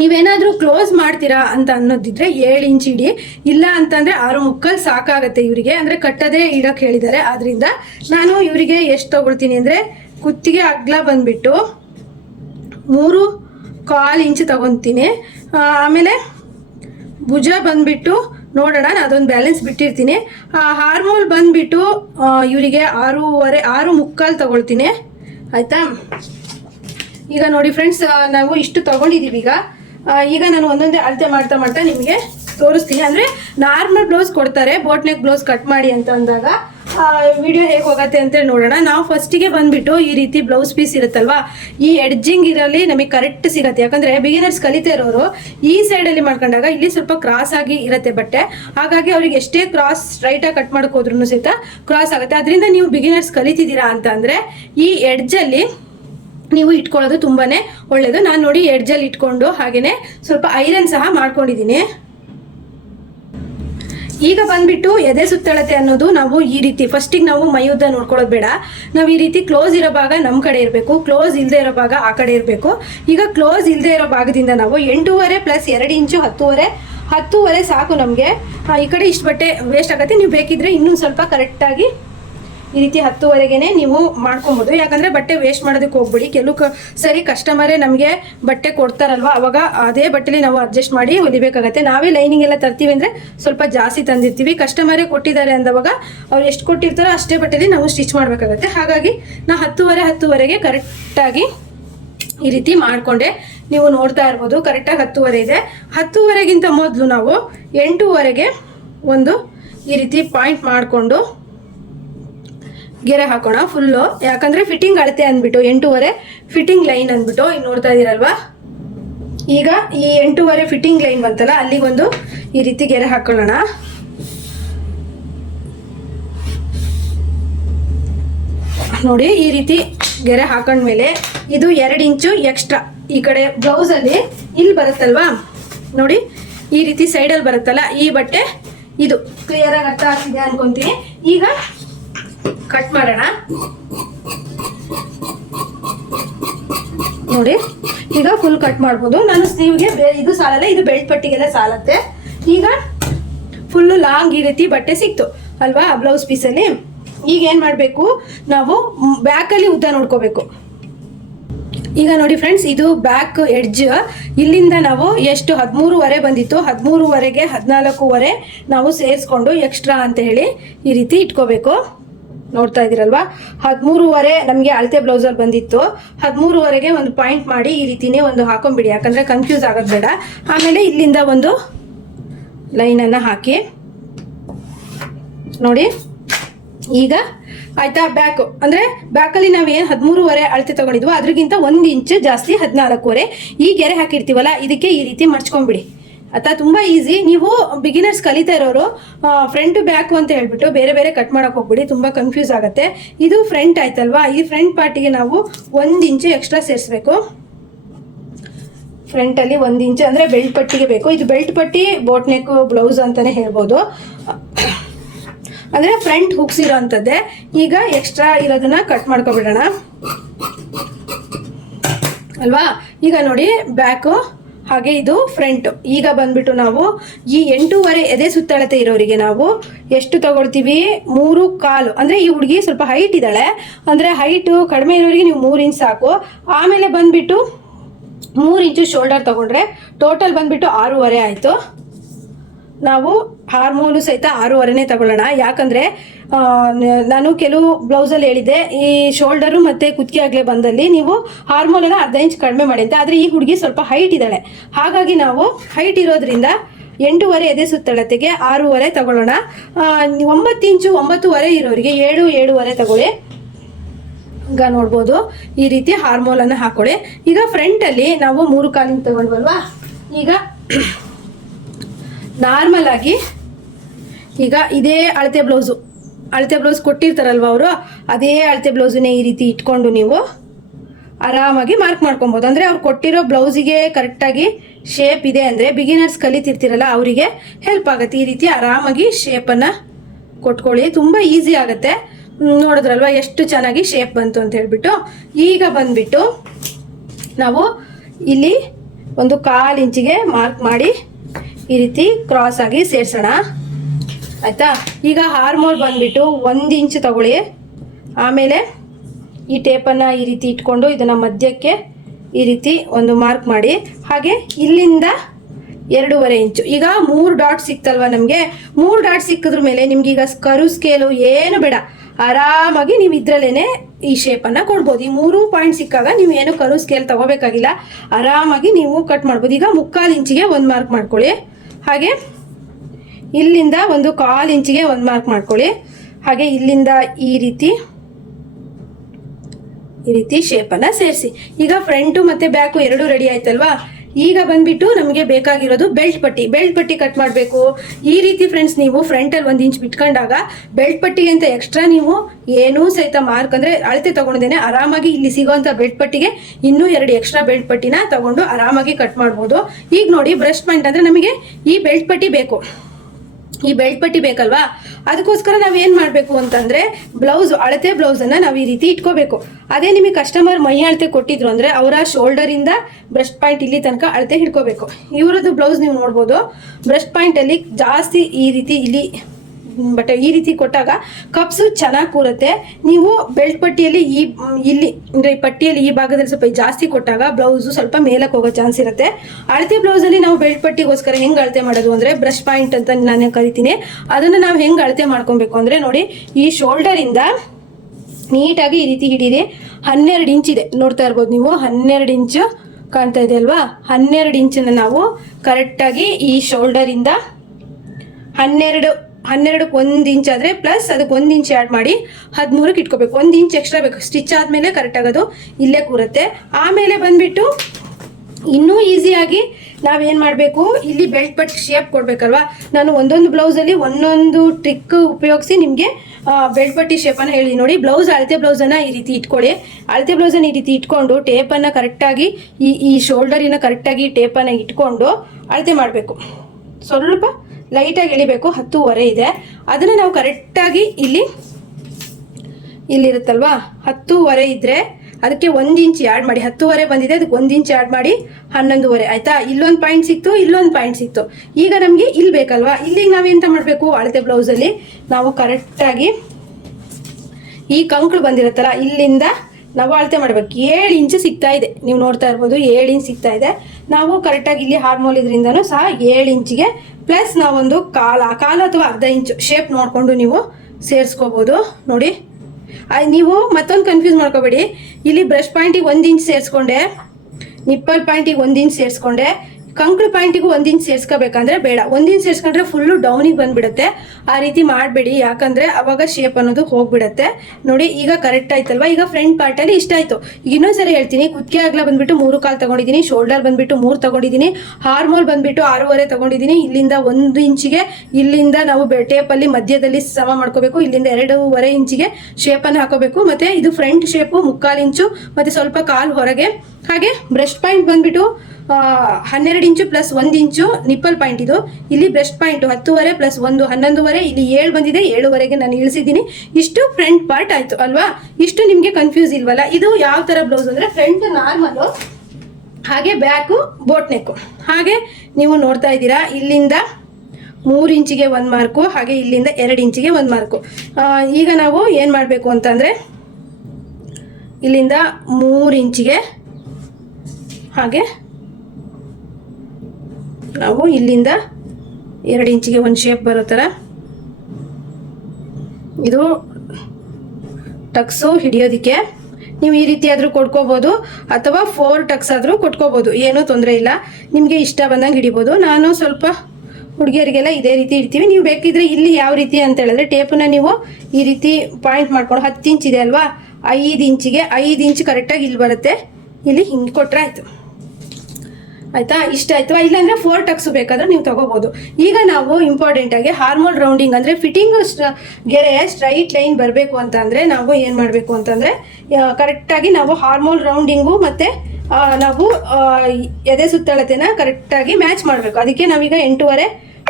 ನೀವೇನಾದ್ರೂ ಕ್ಲೋಸ್ ಮಾಡ್ತೀರಾ ಅಂತ ಅನ್ನೋದಿದ್ರೆ 7 ಇಂಚ್ ಇಡಿ. ಇಲ್ಲ ಅಂತಂದ್ರೆ 6.25 ಸಾಕಾಗತ್ತೆ ಇವರಿಗೆ. ಅಂದ್ರೆ ಕಟ್ಟದೇ ಇಡಕ್ ಹೇಳಿದ್ದಾರೆ. ಆದ್ರಿಂದ ನಾನು ಇವರಿಗೆ ಎಷ್ಟು ತಗೊಳ್ತೀನಿ ಅಂದ್ರೆ, ಕುತ್ತಿಗೆ ಅಗ್ಲ ಬಂದ್ಬಿಟ್ಟು 3.25 ಇಂಚ್ ತಗೊಂತೀನಿ. ಆಮೇಲೆ ಭುಜ ಬಂದ್ಬಿಟ್ಟು ನೋಡೋಣ, ನಾನು ಅದೊಂದು ಬ್ಯಾಲೆನ್ಸ್ ಬಿಟ್ಟಿರ್ತೀನಿ. ಹಾರ್ಮೋಲ್ ಬಂದ್ಬಿಟ್ಟು ಇವರಿಗೆ 6.25 ತಗೊಳ್ತೀನಿ ಆಯ್ತಾ. ಈಗ ನೋಡಿ ಫ್ರೆಂಡ್ಸ್, ನಾವು ಇಷ್ಟು ತಗೊಂಡಿದ್ದೀವಿ. ಈಗ ನಾನು ಒಂದೊಂದೇ ಅಳತೆ ಮಾಡ್ತಾ ನಿಮಗೆ ತೋರಿಸ್ತೀನಿ. ಅಂದ್ರೆ ನಾರ್ಮಲ್ ಬ್ಲೌಸ್ ಕೊಡ್ತಾರೆ, ಬೋಟ್ ನೆಕ್ ಬ್ಲೌಸ್ ಕಟ್ ಮಾಡಿ ಅಂತ ಅಂದಾಗ ವಿಡಿಯೋ ಹೇಗೆ ಹೋಗುತ್ತೆ ಅಂತೇಳಿ ನೋಡೋಣ. ನಾವು ಫಸ್ಟಿಗೆ ಬಂದ್ಬಿಟ್ಟು ಈ ರೀತಿ ಬ್ಲೌಸ್ ಪೀಸ್ ಇರುತ್ತಲ್ವಾ, ಈ ಎಡ್ಜಿಂಗ್ ಇರಲಿ ನಮಗೆ ಕರೆಕ್ಟ್ ಸಿಗುತ್ತೆ. ಯಾಕಂದ್ರೆ ಬಿಗಿನರ್ಸ್ ಕಲಿತಾ ಇರೋರು ಈ ಸೈಡಲ್ಲಿ ಮಾಡ್ಕೊಂಡಾಗ ಇಲ್ಲಿ ಸ್ವಲ್ಪ ಕ್ರಾಸ್ ಆಗಿ ಇರುತ್ತೆ ಬಟ್ಟೆ. ಹಾಗಾಗಿ ಅವ್ರಿಗೆ ಎಷ್ಟೇ ಕ್ರಾಸ್ ಸ್ಟ್ರೈಟಾಗಿ ಕಟ್ ಮಾಡಕ್ ಹೋದ್ರೂ ಸಹಿತ ಕ್ರಾಸ್ ಆಗುತ್ತೆ. ಅದರಿಂದ ನೀವು ಬಿಗಿನರ್ಸ್ ಕಲಿತಿದ್ದೀರಾ ಅಂತ ಅಂದ್ರೆ ಈ ಎಡ್ಜಲ್ಲಿ ನೀವು ಇಟ್ಕೊಳ್ಳೋದು ತುಂಬಾನೇ ಒಳ್ಳೇದು. ನಾನು ನೋಡಿ ಎಡ್ಜಲ್ಲಿ ಇಟ್ಕೊಂಡು ಹಾಗೇನೆ ಸ್ವಲ್ಪ ಐರನ್ ಸಹ ಮಾಡ್ಕೊಂಡಿದ್ದೀನಿ. ಈಗ ಬಂದ್ಬಿಟ್ಟು ಎದೆ ಸುತ್ತಳತೆ ಅನ್ನೋದು ನಾವು ಈ ರೀತಿ ಫಸ್ಟಿಗೆ ನಾವು ಮೈ ಉದ್ದ ನೋಡ್ಕೊಳ್ಳೋದು ಬೇಡ. ನಾವು ಈ ರೀತಿ ಕ್ಲೋಸ್ ಇರೋ ಭಾಗ ನಮ್ಮ ಕಡೆ ಇರಬೇಕು, ಕ್ಲೋಸ್ ಇಲ್ಲದೆ ಇರೋ ಭಾಗ ಆ ಕಡೆ ಇರಬೇಕು. ಈಗ ಕ್ಲೋಸ್ ಇಲ್ಲದೆ ಇರೋ ಭಾಗದಿಂದ ನಾವು 8.5 ಪ್ಲಸ್ 2 ಇಂಚು 10.5 ಸಾಕು ನಮಗೆ. ಈ ಕಡೆ ಇಷ್ಟು ಬಟ್ಟೆ ವೇಸ್ಟ್ ಆಗುತ್ತೆ. ನೀವು ಬೇಕಿದ್ರೆ ಇನ್ನೂ ಸ್ವಲ್ಪ ಕರೆಕ್ಟಾಗಿ ಈ ರೀತಿ 10.5ಗೆ ನೀವು ಮಾಡ್ಕೊಬೋದು. ಯಾಕಂದ್ರೆ ಬಟ್ಟೆ ವೇಸ್ಟ್ ಮಾಡೋದಕ್ಕೆ ಹೋಗ್ಬಿಡಿ. ಕೆಲವು ಸರಿ ಕಸ್ಟಮರೇ ನಮಗೆ ಬಟ್ಟೆ ಕೊಡ್ತಾರಲ್ವಾ, ಅವಾಗ ಅದೇ ಬಟ್ಟೆಲಿ ನಾವು ಅಡ್ಜಸ್ಟ್ ಮಾಡಿ ಹೊಲಿಬೇಕಾಗತ್ತೆ. ನಾವೇ ಲೈನಿಂಗ್ ಎಲ್ಲ ತರ್ತೀವಿ ಅಂದ್ರೆ ಸ್ವಲ್ಪ ಜಾಸ್ತಿ ತಂದಿರ್ತೀವಿ. ಕಸ್ಟಮರೇ ಕೊಟ್ಟಿದ್ದಾರೆ ಅಂದವಾಗ ಅವ್ರು ಎಷ್ಟು ಕೊಟ್ಟಿರ್ತಾರೋ ಅಷ್ಟೇ ಬಟ್ಟೆಲಿ ನಾವು ಸ್ಟಿಚ್ ಮಾಡಬೇಕಾಗತ್ತೆ. ಹಾಗಾಗಿ ನಾ 10.5ಗೆ ಕರೆಕ್ಟಾಗಿ ಈ ರೀತಿ ಮಾಡಿಕೊಂಡೆ. ನೀವು ನೋಡ್ತಾ ಇರ್ಬೋದು ಕರೆಕ್ಟಾಗಿ 10.5 ಇದೆ. 10.5ಗಿಂತ ಮೊದಲು ನಾವು 8.5ಗೆ ಒಂದು ಈ ರೀತಿ ಪಾಯಿಂಟ್ ಮಾಡಿಕೊಂಡು ಗೆರೆ ಹಾಕೋಣ ಫುಲ್ಲು. ಯಾಕಂದ್ರೆ ಫಿಟ್ಟಿಂಗ್ ಅಳತೆ ಅಂದ್ಬಿಟ್ಟು 8.5 ಫಿಟ್ಟಿಂಗ್ ಲೈನ್ ಅಂದ್ಬಿಟ್ಟು ಈಗ ನೋಡ್ತಾ ಇದೀರಲ್ವಾ, ಈಗ ಈ 8.5 ಫಿಟ್ಟಿಂಗ್ ಲೈನ್ ಬಂತಲ್ಲ, ಅಲ್ಲಿಗೊಂದು ಈ ರೀತಿ ಗೆರೆ ಹಾಕೊಳ್ಳೋಣ. ನೋಡಿ, ಈ ರೀತಿ ಗೆರೆ ಹಾಕೊಂಡ್ಮೇಲೆ ಇದು 2 ಇಂಚು ಎಕ್ಸ್ಟ್ರಾ ಈ ಕಡೆ ಬ್ಲೌಸ್ ಅಲ್ಲಿ ಇಲ್ಲಿ ಬರುತ್ತಲ್ವಾ, ನೋಡಿ ಈ ರೀತಿ ಸೈಡಲ್ಲಿ ಬರುತ್ತಲ್ಲ ಈ ಬಟ್ಟೆ, ಇದು ಕ್ಲಿಯರ್ ಆಗಿ ಅರ್ಥ ಆಗ್ತಿದೆ ಅನ್ಕೊಂತೀನಿ. ಈಗ ಕಟ್ ಮಾಡೋಣ. ನೋಡಿ, ಈಗ ಫುಲ್ ಕಟ್ ಮಾಡ್ಬೋದು. ನಾನು ಸ್ಲೀವ್ಗೆ ಇದು ಸಾಲಲ್ಲ, ಇದು ಬೆಲ್ಟ್ ಪಟ್ಟಿಗೆಲ್ಲ ಸಾಲತ್ತೆ. ಈಗ ಫುಲ್ಲು ಲಾಂಗ್ ಈ ರೀತಿ ಬಟ್ಟೆ ಸಿಕ್ತು ಅಲ್ವಾ ಬ್ಲೌಸ್ ಪೀಸಲ್ಲಿ. ಈಗ ಏನು ಮಾಡಬೇಕು, ನಾವು ಬ್ಯಾಕಲ್ಲಿ ಉದ್ದ ನೋಡ್ಕೋಬೇಕು. ಈಗ ನೋಡಿ ಫ್ರೆಂಡ್ಸ್, ಇದು ಬ್ಯಾಕ್ ಎಡ್ಜ್, ಇಲ್ಲಿಂದ ನಾವು ಎಷ್ಟು 13.5 ಬಂದಿತ್ತು, 13.5ಗೆ 14.5 ನಾವು ಸೇರಿಸ್ಕೊಂಡು ಎಕ್ಸ್ಟ್ರಾ ಅಂತ ಹೇಳಿ ಈ ರೀತಿ ಇಟ್ಕೋಬೇಕು. ನೋಡ್ತಾ ಇದ್ದೀರಲ್ವಾ, 13.5 ನಮಗೆ ಅಳತೆ ಬ್ಲೌಸಲ್ಲಿ ಬಂದಿತ್ತು. 13.5ಗೆ ಒಂದು ಪಾಯಿಂಟ್ ಮಾಡಿ ಈ ರೀತಿನೇ ಒಂದು ಹಾಕೊಂಡ್ಬಿಡಿ, ಯಾಕಂದರೆ ಕನ್ಫ್ಯೂಸ್ ಆಗೋದು ಬೇಡ. ಆಮೇಲೆ ಇಲ್ಲಿಂದ ಒಂದು ಲೈನನ್ನು ಹಾಕಿ ನೋಡಿ. ಈಗ ಆಯ್ತಾ, ಬ್ಯಾಕ್ ಅಂದರೆ ಬ್ಯಾಕಲ್ಲಿ ನಾವು ಏನು 13.5 ಅಳತೆ ತಗೊಂಡಿದ್ವೋ ಅದ್ರಿಗಿಂತ 1 ಇಂಚ್ ಜಾಸ್ತಿ 14.5 ಈ ಗೆರೆ ಹಾಕಿರ್ತೀವಲ್ಲ, ಇದಕ್ಕೆ ಈ ರೀತಿ ಮರ್ಚ್ಕೊಂಡ್ಬಿಡಿ. ಆಯ್ತಾ, ತುಂಬ ಈಸಿ. ನೀವು ಬಿಗಿನರ್ಸ್ ಕಲಿತಾ ಇರೋರು ಫ್ರಂಟ್ ಬ್ಯಾಕ್ ಅಂತ ಹೇಳ್ಬಿಟ್ಟು ಬೇರೆ ಬೇರೆ ಕಟ್ ಮಾಡಕ್ಕೆ ಹೋಗ್ಬಿಡಿ, ತುಂಬ ಕನ್ಫ್ಯೂಸ್ ಆಗುತ್ತೆ. ಇದು ಫ್ರಂಟ್ ಆಯ್ತಲ್ವಾ, ಈ ಫ್ರಂಟ್ ಪಾರ್ಟಿಗೆ ನಾವು 1 ಇಂಚು ಎಕ್ಸ್ಟ್ರಾ ಸೇರಿಸ್ಬೇಕು. ಫ್ರಂಟಲ್ಲಿ 1 ಇಂಚ್ ಅಂದರೆ ಬೆಲ್ಟ್ ಪಟ್ಟಿಗೆ ಬೇಕು. ಇದು ಬೆಲ್ಟ್ ಪಟ್ಟಿ ಬೋಟ್ ನೆಕ್ ಬ್ಲೌಸ್ ಅಂತಲೇ ಹೇಳ್ಬೋದು, ಅಂದರೆ ಫ್ರಂಟ್ ಹುಕ್ಸ್ ಇರೋ ಅಂಥದ್ದೇ. ಈಗ ಎಕ್ಸ್ಟ್ರಾ ಇರೋದನ್ನ ಕಟ್ ಮಾಡ್ಕೊಬಿಡೋಣ ಅಲ್ವಾ. ಈಗ ನೋಡಿ, ಬ್ಯಾಕು ಹಾಗೆ ಇದು ಫ್ರಂಟ್. ಈಗ ಬಂದ್ಬಿಟ್ಟು ನಾವು ಈ 8.5 ಎದೆ ಸುತ್ತಳತೆ ಇರೋರಿಗೆ ನಾವು ಎಷ್ಟು ತಗೊಳ್ತೀವಿ, 3.25. ಅಂದರೆ ಈ ಹುಡುಗಿ ಸ್ವಲ್ಪ ಹೈಟ್ ಇದ್ದಾಳೆ, ಅಂದರೆ ಹೈಟು ಕಡಿಮೆ ಇರೋರಿಗೆ ನೀವು 3 ಇಂಚ್ ಸಾಕು. ಆಮೇಲೆ ಬಂದ್ಬಿಟ್ಟು 3 ಇಂಚು ಶೋಲ್ಡರ್ ತಗೊಂಡ್ರೆ ಟೋಟಲ್ ಬಂದ್ಬಿಟ್ಟು 6.5 ಆಯಿತು. ನಾವು ಹಾರ್ಮೋನು ಸಹಿತ 6.5ನೇ ತಗೊಳ್ಳೋಣ. ಯಾಕಂದರೆ ನಾನು ಕೆಲವು ಬ್ಲೌಸಲ್ಲಿ ಹೇಳಿದ್ದೆ, ಈ ಶೋಲ್ಡರು ಮತ್ತು ಕುತ್ತಿಗೆ ಆಗಲೇ ಬಂದಲ್ಲಿ ನೀವು ಹಾರ್ಮೋನನ್ನು 1/2 ಇಂಚ್ ಕಡಿಮೆ ಮಾಡಿ ಅಂತ. ಆದರೆ ಈ ಹುಡುಗಿ ಸ್ವಲ್ಪ ಹೈಟ್ ಇದ್ದಾಳೆ, ಹಾಗಾಗಿ ನಾವು ಹೈಟ್ ಇರೋದ್ರಿಂದ 8.5 ಎದೆ ಸುತ್ತಳತೆಗೆ 6.5 ತಗೊಳ್ಳೋಣ. 9 ಇಂಚು 9.5 ಇರೋರಿಗೆ 7.5 ತಗೊಳ್ಳಿ. ಈಗ ನೋಡ್ಬೋದು, ಈ ರೀತಿ ಹಾರ್ಮೋಲನ್ನು ಹಾಕೊಳ್ಳಿ. ಈಗ ಫ್ರಂಟಲ್ಲಿ ನಾವು 3.25 ಇಂಚ್ ತಗೊಂಡ್ವಲ್ವಾ, ಈಗ ನಾರ್ಮಲ್ ಆಗಿ ಈಗ ಇದೇ ಅಳತೆ ಬ್ಲೌಸ್ ಕೊಟ್ಟಿರ್ತಾರಲ್ವ ಅವರು, ಅದೇ ಅಳತೆ ಬ್ಲೌಸನ್ನೇ ಈ ರೀತಿ ಇಟ್ಕೊಂಡು ನೀವು ಆರಾಮಾಗಿ ಮಾರ್ಕ್ ಮಾಡ್ಕೊಬೋದು. ಅಂದರೆ ಅವ್ರು ಕೊಟ್ಟಿರೋ ಬ್ಲೌಸಿಗೆ ಕರೆಕ್ಟಾಗಿ ಶೇಪ್ ಇದೆ ಅಂದರೆ ಬಿಗಿನರ್ಸ್ ಕಲಿತಿರ್ತಿರಲ್ಲ ಅವರಿಗೆ ಹೆಲ್ಪ್ ಆಗುತ್ತೆ. ಈ ರೀತಿ ಆರಾಮಾಗಿ ಶೇಪನ್ನು ಕೊಟ್ಕೊಳ್ಳಿ, ತುಂಬ ಈಸಿ ಆಗುತ್ತೆ. ನೋಡಿದ್ರಲ್ವ ಎಷ್ಟು ಚೆನ್ನಾಗಿ ಶೇಪ್ ಬಂತು ಅಂತ ಹೇಳ್ಬಿಟ್ಟು. ಈಗ ಬಂದ್ಬಿಟ್ಟು ನಾವು ಇಲ್ಲಿ ಒಂದು 1/4 ಇಂಚಿಗೆ ಮಾರ್ಕ್ ಮಾಡಿ ಈ ರೀತಿ ಕ್ರಾಸ್ ಆಗಿ ಸೇರಿಸೋಣ ಆಯಿತಾ. ಈಗ ಹಾರ್ಮೋಲ್ ಬಂದ್ಬಿಟ್ಟು 1 ಇಂಚ್ ತಗೊಳ್ಳಿ. ಆಮೇಲೆ ಈ ಟೇಪನ್ನು ಈ ರೀತಿ ಇಟ್ಕೊಂಡು ಇದನ್ನು ಮಧ್ಯಕ್ಕೆ ಈ ರೀತಿ ಒಂದು ಮಾರ್ಕ್ ಮಾಡಿ. ಹಾಗೆ ಇಲ್ಲಿಂದ 2.5 ಇಂಚು. ಈಗ 3 ಡಾಟ್ ಸಿಕ್ತಲ್ವ ನಮಗೆ, 3 ಡಾಟ್ ಸಿಕ್ಕಿದ್ರ ಮೇಲೆ ನಿಮ್ಗೆ ಈಗ ಕರು ಸ್ಕೇಲು ಏನು ಬೇಡ, ಆರಾಮಾಗಿ ನೀವು ಇದ್ರಲ್ಲೇನೆ ಈ ಶೇಪನ್ನು ಕೊಡ್ಬೋದು. ಈ 3 ಪಾಯಿಂಟ್ ಸಿಕ್ಕಾಗ ನೀವು ಏನು ಕರು ಸ್ಕೇಲ್ ತಗೋಬೇಕಾಗಿಲ್ಲ, ಆರಾಮಾಗಿ ನೀವು ಕಟ್ ಮಾಡ್ಬೋದು. ಈಗ 3/4 ಇಂಚಿಗೆ ಒಂದು ಮಾರ್ಕ್ ಮಾಡ್ಕೊಳ್ಳಿ. ಹಾಗೆ ಇಲ್ಲಿಂದ ಒಂದು 1/4 ಇಂಚಿಗೆ ಒಂದು ಮಾರ್ಕ್ ಮಾಡ್ಕೊಳ್ಳಿ. ಹಾಗೆ ಇಲ್ಲಿಂದ ಈ ರೀತಿ ಶೇಪನ್ನು ಸೇರಿಸಿ. ಈಗ ಫ್ರಂಟು ಮತ್ತು ಬ್ಯಾಕು ಎರಡು ರೆಡಿ ಆಯ್ತಲ್ವಾ. ಈಗ ಬಂದ್ಬಿಟ್ಟು ನಮಗೆ ಬೇಕಾಗಿರೋದು ಬೆಲ್ಟ್ ಪಟ್ಟಿ ಕಟ್ ಮಾಡಬೇಕು. ಈ ರೀತಿ ಫ್ರೆಂಡ್ಸ್, ನೀವು ಫ್ರಂಟಲ್ಲಿ 1 ಇಂಚ್ ಬಿಟ್ಕೊಂಡಾಗ ಬೆಲ್ಟ್ ಪಟ್ಟಿಗೆ ಅಂತ ಎಕ್ಸ್ಟ್ರಾ ನೀವು ಏನೂ ಸಹಿತ ಮಾರ್ಕ್ ಅಂದರೆ ಅಳತೆ ತೊಗೊಂಡಿದ್ದೇನೆ ಆರಾಮಾಗಿ ಇಲ್ಲಿ ಸಿಗೋವಂಥ ಬೆಲ್ಟ್ ಪಟ್ಟಿಗೆ ಇನ್ನೂ 2 ಎಕ್ಸ್ಟ್ರಾ ಬೆಲ್ಟ್ ಪಟ್ಟಿನ ತಗೊಂಡು ಆರಾಮಾಗಿ ಕಟ್ ಮಾಡ್ಬೋದು. ಈಗ ನೋಡಿ, ಬ್ರಷ್ ಪಾಯಿಂಟ್ ಅಂದರೆ ನಮಗೆ ಈ ಬೆಲ್ಟ್ ಪಟ್ಟಿ ಬೇಕು, ಈ ಬೆಲ್ಟ್ ಪಟ್ಟಿ ಬೇಕಲ್ವಾ. ಅದಕ್ಕೋಸ್ಕರ ನಾವೇನು ಮಾಡಬೇಕು ಅಂತಂದರೆ ಅಳತೆ ಬ್ಲೌಸನ್ನು ನಾವು ಈ ರೀತಿ ಇಟ್ಕೋಬೇಕು. ಅದೇ ನಿಮಗೆ ಕಸ್ಟಮರ್ ಮೈ ಅಳತೆ ಕೊಟ್ಟಿದ್ರು ಅಂದರೆ ಅವರ ಶೋಲ್ಡರಿಂದ ಬ್ರಷ್ ಪಾಯಿಂಟ್ ಇಲ್ಲಿ ತನಕ ಅಳತೆ ಹಿಡ್ಕೋಬೇಕು. ಇವರದ್ದು ಬ್ಲೌಸ್ ನೀವು ನೋಡ್ಬೋದು, ಬ್ರಷ್ ಪಾಯಿಂಟಲ್ಲಿ ಜಾಸ್ತಿ ಈ ರೀತಿ ಇಲ್ಲಿ ಬಟ್ ಈ ರೀತಿ ಕೊಟ್ಟಾಗ ಕಪ್ಸು ಚೆನ್ನಾಗಿ ಕೂರುತ್ತೆ. ನೀವು ಬೆಲ್ಟ್ ಪಟ್ಟಿಯಲ್ಲಿ ಇಲ್ಲಿ ಅಂದರೆ ಪಟ್ಟಿಯಲ್ಲಿ ಈ ಭಾಗದಲ್ಲಿ ಸ್ವಲ್ಪ ಜಾಸ್ತಿ ಕೊಟ್ಟಾಗ ಬ್ಲೌಸು ಸ್ವಲ್ಪ ಮೇಲಕ್ಕೆ ಹೋಗೋ ಚಾನ್ಸ್ ಇರುತ್ತೆ. ಅಳತೆ ಬ್ಲೌಸಲ್ಲಿ ನಾವು ಬೆಲ್ಟ್ ಪಟ್ಟಿಗೋಸ್ಕರ ಹೆಂಗೆ ಅಳತೆ ಮಾಡೋದು ಅಂದರೆ ಬ್ರಷ್ ಪಾಯಿಂಟ್ ಅಂತ ನಾನು ಕರಿತೀನಿ, ಅದನ್ನು ನಾವು ಹೆಂಗೆ ಅಳತೆ ಮಾಡ್ಕೊಬೇಕು ಅಂದರೆ ನೋಡಿ, ಈ ಶೋಲ್ಡರಿಂದ ನೀಟಾಗಿ ಈ ರೀತಿ ಹಿಡೀರಿ. 12 ಇಂಚಿದೆ, ನೋಡ್ತಾ ಇರ್ಬೋದು ನೀವು, 12 ಇಂಚು ಕಾಣ್ತಾ ಇದೆ ಅಲ್ವಾ. 12 ಇಂಚನ್ನು ನಾವು ಕರೆಕ್ಟಾಗಿ ಈ ಶೋಲ್ಡರಿಂದ 12 1 ಇಂಚ್ ಆದರೆ ಪ್ಲಸ್ ಅದಕ್ಕೆ 1 ಇಂಚ್ ಆ್ಯಡ್ ಮಾಡಿ 13ಕ್ಕೆ ಇಟ್ಕೋಬೇಕು. 1 ಇಂಚ್ ಎಕ್ಸ್ಟ್ರಾ ಬೇಕು, ಸ್ಟಿಚ್ ಆದಮೇಲೆ ಕರೆಕ್ಟಾಗಿ ಅದು ಇಲ್ಲೇ ಕೂರುತ್ತೆ. ಆಮೇಲೆ ಬಂದ್ಬಿಟ್ಟು ಇನ್ನೂ ಈಸಿಯಾಗಿ ನಾವೇನು ಮಾಡಬೇಕು, ಇಲ್ಲಿ ಬೆಲ್ಟ್ ಪಟ್ಟಿ ಶೇಪ್ ಕೊಡಬೇಕಲ್ವಾ. ನಾನು ಒಂದೊಂದು ಬ್ಲೌಸಲ್ಲಿ ಒಂದೊಂದು ಟ್ರಿಕ್ ಉಪಯೋಗಿಸಿ ನಿಮಗೆ ಬೆಲ್ಟ್ ಪಟ್ಟಿ ಶೇಪನ್ನು ಹೇಳಿ ನೋಡಿ. ಅಳತೆ ಬ್ಲೌಸನ್ನು ಈ ರೀತಿ ಇಟ್ಕೊಳ್ಳಿ. ಅಳತೆ ಬ್ಲೌಸನ್ನು ಈ ರೀತಿ ಇಟ್ಕೊಂಡು ಟೇಪನ್ನು ಕರೆಕ್ಟಾಗಿ ಈ ಶೋಲ್ಡರಿನ ಕರೆಕ್ಟಾಗಿ ಟೇಪನ್ನು ಇಟ್ಕೊಂಡು ಅಳತೆ ಮಾಡಬೇಕು. ಸ್ವಲ್ಪ ಲೈಟಾಗಿ ಎಳಿಬೇಕು. 10.5 ಇದೆ, ಅದನ್ನು ನಾವು ಕರೆಕ್ಟಾಗಿ ಇಲ್ಲಿರುತ್ತಲ್ವಾ 10.5 ಇದ್ದರೆ ಅದಕ್ಕೆ 1 ಇಂಚ್ ಆ್ಯಡ್ ಮಾಡಿ. 10.5 ಬಂದಿದೆ, ಅದಕ್ಕೆ 1 ಇಂಚ್ ಆ್ಯಡ್ ಮಾಡಿ 11.5 ಆಯಿತಾ. ಇಲ್ಲೊಂದು ಪಾಯಿಂಟ್ ಸಿಕ್ತು, ಇಲ್ಲೊಂದು ಪಾಯಿಂಟ್ ಸಿಕ್ತು. ಈಗ ನಮಗೆ ಇಲ್ಲಿ ಬೇಕಲ್ವಾ, ಇಲ್ಲಿಗೆ ನಾವೆಂತ ಮಾಡಬೇಕು, ಅಳತೆ ಬ್ಲೌಸಲ್ಲಿ ನಾವು ಕರೆಕ್ಟಾಗಿ ಈ ಕಂಕ್ಳು ಬಂದಿರುತ್ತಲ್ಲ ಇಲ್ಲಿಂದ ನಾವು ಅಳತೆ ಮಾಡಬೇಕು. 7 ಇಂಚು ಸಿಗ್ತಾ ಇದೆ, ನೀವು ನೋಡ್ತಾ ಇರ್ಬೋದು 7 ಇಂಚ್ ಸಿಗ್ತಾ ಇದೆ. ನಾವು ಕರೆಕ್ಟಾಗಿ ಇಲ್ಲಿ ಹಾರ್ಮೋಲ್ ಇದರಿಂದನೂ ಸಹ 7 ಇಂಚಿಗೆ ಪ್ಲಸ್ ನಾವೊಂದು ಕಾಲ ಅಥವಾ ಅರ್ಧ ಇಂಚು ಶೇಪ್ ನೋಡಿಕೊಂಡು ನೀವು ಸೇರಿಸ್ಕೋಬೋದು ನೋಡಿ. ನೀವು ಮತ್ತೊಂದು ಕನ್ಫ್ಯೂಸ್ ಮಾಡ್ಕೋಬೇಡಿ. ಇಲ್ಲಿ ಬ್ರಷ್ ಪಾಯಿಂಟಿಗೆ 1 ಇಂಚ್ ಸೇರಿಸ್ಕೊಂಡೆ, ನಿಪ್ಪಲ್ ಪಾಯಿಂಟಿಗೆ 1 ಇಂಚ್ ಸೇರಿಸ್ಕೊಂಡೆ, ಕಂಕ್ಳು ಪಾಯಿಂಟಿಗೂ 1 ಇಂಚ್ ಸೇರಿಸ್ಕೋಬೇಕಂದ್ರೆ ಬೇಡ. 1 ಇಂಚ್ ಸೇರಿಸ್ಕೊಂಡ್ರೆ ಫುಲ್ಲು ಡೌನಿಗೆ ಬಂದ್ಬಿಡುತ್ತೆ. ಆ ರೀತಿ ಮಾಡಬೇಡಿ, ಯಾಕಂದರೆ ಅವಾಗ ಶೇಪ್ ಅನ್ನೋದು ಹೋಗ್ಬಿಡುತ್ತೆ ನೋಡಿ. ಈಗ ಕರೆಕ್ಟ್ ಆಯ್ತಲ್ವಾ. ಈಗ ಫ್ರಂಟ್ ಪಾರ್ಟಲ್ಲಿ ಇಷ್ಟ ಆಯಿತು. ಇನ್ನೊಂದ್ಸರಿ ಹೇಳ್ತೀನಿ, ಕುತ್ತಿಗೆ ಅಗಲ ಬಂದುಬಿಟ್ಟು 3 ಕಾಲು ತೊಗೊಂಡಿದ್ದೀನಿ, ಶೋಲ್ಡರ್ ಬಂದುಬಿಟ್ಟು 3 ತೊಗೊಂಡಿದ್ದೀನಿ, ಹಾರ್ಮೋಲ್ ಬಂದುಬಿಟ್ಟು 6.5 ತೊಗೊಂಡಿದ್ದೀನಿ. ಇಲ್ಲಿಂದ 1 ಇಂಚಿಗೆ ಇಲ್ಲಿಂದ ನಾವು ಟೇಪಲ್ಲಿ ಮಧ್ಯದಲ್ಲಿ ಸಮ ಮಾಡ್ಕೋಬೇಕು. ಇಲ್ಲಿಂದ 2.5 ಇಂಚಿಗೆ ಶೇಪನ್ನು ಹಾಕೋಬೇಕು. ಮತ್ತು ಇದು ಫ್ರಂಟ್ ಶೇಪು 3/4 ಇಂಚು ಮತ್ತು ಸ್ವಲ್ಪ ಕಾಲು ಹೊರಗೆ. ಹಾಗೆ ಬ್ರೆಸ್ಟ್ ಪಾಯಿಂಟ್ ಬಂದುಬಿಟ್ಟು 12 ಇಂಚು ಪ್ಲಸ್ 1 ಇಂಚು ನಿಪ್ಪಲ್ ಪಾಯಿಂಟ್. ಇದು ಇಲ್ಲಿ ಬ್ರೆಸ್ಟ್ ಪಾಯಿಂಟ್ 10.5 ಪ್ಲಸ್ 1 11.5, ಇಲ್ಲಿ 7 ಬಂದಿದೆ, 7.5ಗೆ ನಾನು ಇಳಿಸಿದ್ದೀನಿ. ಇಷ್ಟು ಫ್ರಂಟ್ ಪಾರ್ಟ್ ಆಯಿತು ಅಲ್ವಾ. ಇಷ್ಟು ನಿಮಗೆ ಕನ್ಫ್ಯೂಸ್ ಇಲ್ವಲ್ಲ. ಇದು ಯಾವ ಥರ ಬ್ಲೌಸ್ ಅಂದರೆ ಫ್ರಂಟ್ ನಾರ್ಮಲು, ಹಾಗೆ ಬ್ಯಾಕು ಬೋಟ್ ನೆಕ್ಕು. ಹಾಗೆ ನೀವು ನೋಡ್ತಾ ಇದ್ದೀರಾ, ಇಲ್ಲಿಂದ 3 ಇಂಚಿಗೆ 1 ಮಾರ್ಕು, ಹಾಗೆ ಇಲ್ಲಿಂದ 2 ಇಂಚಿಗೆ 1 ಮಾರ್ಕು. ಈಗ ನಾವು ಏನು ಮಾಡಬೇಕು ಅಂತಂದರೆ ಇಲ್ಲಿಂದ 3 ಇಂಚಿಗೆ, ಹಾಗೆ ನಾವು ಇಲ್ಲಿಂದ 2 ಇಂಚಿಗೆ ಒಂದು ಶೇಪ್ ಬರೋ ಥರ ಇದು ಟಕ್ಸು ಹಿಡಿಯೋದಕ್ಕೆ ನೀವು ಈ ರೀತಿ ಆದರೂ ಕೊಟ್ಕೋಬೋದು, ಅಥವಾ 4 ಟಕ್ಸ್ ಆದರೂ ಕೊಟ್ಕೋಬೋದು, ಏನೂ ತೊಂದರೆ ಇಲ್ಲ. ನಿಮಗೆ ಇಷ್ಟ ಬಂದಂಗೆ ಹಿಡಿಬೋದು. ನಾನು ಸ್ವಲ್ಪ ಹುಡುಗಿಯರಿಗೆಲ್ಲ ಇದೇ ರೀತಿ ಇಡ್ತೀವಿ. ನೀವು ಬೇಕಿದ್ರೆ ಇಲ್ಲಿ ಯಾವ ರೀತಿ ಅಂತ ಹೇಳಿದ್ರೆ ಟೇಪನ್ನ ನೀವು ಈ ರೀತಿ ಪಾಯಿಂಟ್ ಮಾಡ್ಕೊಂಡು 10 ಇಂಚ್ ಇದೆ ಅಲ್ವಾ, 5 ಇಂಚಿಗೆ 5 ಇಂಚ್ ಕರೆಕ್ಟಾಗಿ ಇಲ್ಲಿ ಬರುತ್ತೆ. ಇಲ್ಲಿ ಹಿಂಗೆ ಕೊಟ್ಟರೆ ಆಯಿತು ಆಯಿತಾ. ಇಷ್ಟ ಆಯಿತು. ಇಲ್ಲಾಂದರೆ 4 ಟಕ್ಸು ಬೇಕಾದ್ರೆ ನೀವು ತೊಗೋಬೋದು. ಈಗ ನಾವು ಇಂಪಾರ್ಟೆಂಟಾಗಿ ಹಾರ್ಮೋಲ್ ರೌಂಡಿಂಗ್ ಅಂದರೆ ಫಿಟ್ಟಿಂಗ್ ಗೆರೆ ಸ್ಟ್ರೈಟ್ ಲೈನ್ ಬರಬೇಕು ಅಂತ ಅಂದರೆ ನಾವು ಏನು ಮಾಡಬೇಕು ಅಂತಂದರೆ ಕರೆಕ್ಟಾಗಿ ನಾವು ಹಾರ್ಮೋಲ್ ರೌಂಡಿಂಗು ಮತ್ತು ನಾವು ಎದೆ ಸುತ್ತಳತೆನ ಕರೆಕ್ಟಾಗಿ ಮ್ಯಾಚ್ ಮಾಡಬೇಕು. ಅದಕ್ಕೆ ನಾವೀಗ 8.5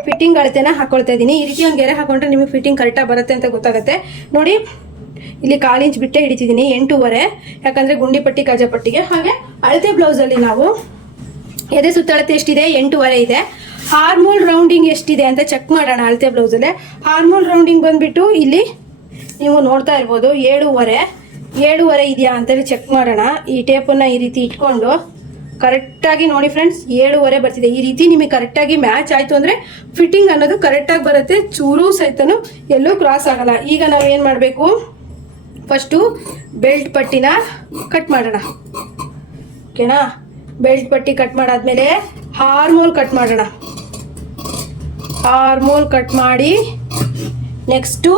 ಫಿಟ್ಟಿಂಗ್ ಅಳತೆನ ಹಾಕೊಳ್ತಾ ಇದ್ದೀನಿ. ಈ ರೀತಿ ಒಂದು ಗೆರೆ ಹಾಕೊಂಡ್ರೆ ನಿಮಗೆ ಫಿಟ್ಟಿಂಗ್ ಕರೆಕ್ಟಾಗಿ ಬರುತ್ತೆ ಅಂತ ಗೊತ್ತಾಗುತ್ತೆ ನೋಡಿ. ಇಲ್ಲಿ 1/4 ಇಂಚ್ ಬಿಟ್ಟೆ ಹಿಡಿತಿದ್ದೀನಿ, 8.5, ಯಾಕಂದರೆ ಗುಂಡಿ ಪಟ್ಟಿ ಕಾಜಾಪಟ್ಟಿಗೆ. ಹಾಗೆ ಅಳತೆ ಬ್ಲೌಸಲ್ಲಿ ನಾವು ಎದೆ ಸುತ್ತಳತೆ ಎಷ್ಟಿದೆ, 8.5 ಇದೆ. ಹಾರ್ಮೋಲ್ ರೌಂಡಿಂಗ್ ಎಷ್ಟಿದೆ ಅಂತ ಚೆಕ್ ಮಾಡೋಣ. ಅಳತೆ ಬ್ಲೌಸಲ್ಲೇ ಹಾರ್ಮೋಲ್ ರೌಂಡಿಂಗ್ ಬಂದುಬಿಟ್ಟು ಇಲ್ಲಿ ನೀವು ನೋಡ್ತಾ ಇರ್ಬೋದು 7.5 ಇದೆಯಾ ಅಂತೇಳಿ ಚೆಕ್ ಮಾಡೋಣ. ಈ ಟೇಪನ್ನು ಈ ರೀತಿ ಇಟ್ಕೊಂಡು ಕರೆಕ್ಟಾಗಿ ನೋಡಿ ಫ್ರೆಂಡ್ಸ್, 7.5 ಬರ್ತಿದೆ. ಈ ರೀತಿ ನಿಮಗೆ ಕರೆಕ್ಟಾಗಿ ಮ್ಯಾಚ್ ಆಯಿತು ಅಂದರೆ ಫಿಟ್ಟಿಂಗ್ ಅನ್ನೋದು ಕರೆಕ್ಟಾಗಿ ಬರುತ್ತೆ, ಚೂರು ಸಹಿತನೂ ಎಲ್ಲೂ ಕ್ರಾಸ್ ಆಗಲ್ಲ. ಈಗ ನಾವು ಏನು ಮಾಡಬೇಕು, ಫಸ್ಟು ಬೆಲ್ಟ್ ಪಟ್ಟಿನ ಕಟ್ ಮಾಡೋಣ, ಓಕೆನಾ. ಬೆಲ್ಟ್ ಪಟ್ಟಿ ಕಟ್ ಮಾಡಾದ್ಮೇಲೆ ಹಾರ್ಮೋಲ್ ಕಟ್ ಮಾಡೋಣ. ಹಾರ್ಮೋಲ್ ಕಟ್ ಮಾಡಿ ನೆಕ್ಸ್ಟು